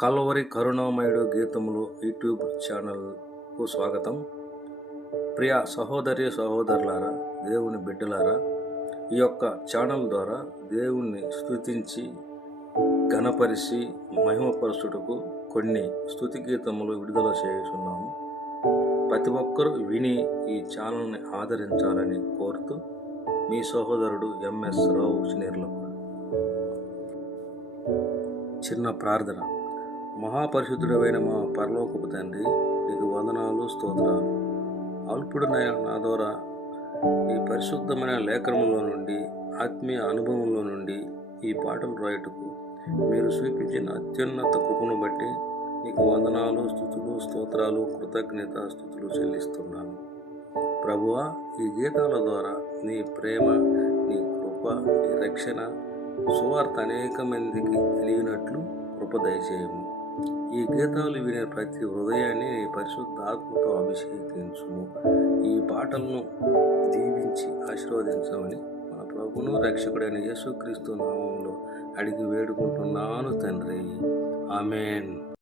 Calvary కరుణామయుడు గీతములు YouTube ఛానల్కు స్వాగతం. ప్రియ సహోదరులారా, దేవుని బిడ్డలారా, ఈ యొక్క ఛానల్ ద్వారా దేవుణ్ణి స్తుతించి ఘనపరిచి మహిమపరచుటకు కొన్ని స్తుతి గీతములు విడుదల చేస్తున్నాము. ప్రతి ఒక్కరూ విని ఈ ఛానల్ని ఆదరించాలని కోరుతూ మీ సహోదరుడు ఎంఎస్ రావు చినేర్లపాడు. చిన్న ప్రార్థన. మహాపరిశుద్ధుడైన మా పరలోకపు తండ్రి, నీకు వందనాలు, స్తోత్రాలు. అల్పుడైన నా ద్వారా ఈ పరిశుద్ధమైన లేఖనంలో నుండి, ఆత్మీయ అనుభవంలో నుండి ఈ పాటలు రాయటకు మీరు చూపించిన అత్యున్నత కృపను బట్టి నీకు వందనాలు, స్తుతులు, స్తోత్రాలు, కృతజ్ఞత స్తుతులు చెల్లిస్తున్నాను. ప్రభువా, ఈ గీతాల ద్వారా నీ ప్రేమ, నీ కృప, నీ రక్షణ సువార్త అనేక మందికి తెలియనట్లు కృప దయచేయము. ఈ గీతాలు వినే ప్రతి హృదయాన్ని నీ పరిశుద్ధ ఆత్మతో అభిషేకించుము. ఈ పాటలను దీవించి ఆశీర్వదించమని మన ప్రభువును రక్షకుడైన యేసుక్రీస్తు నామములో అడిగి వేడుకుంటున్నాను తండ్రి. ఆమేన్.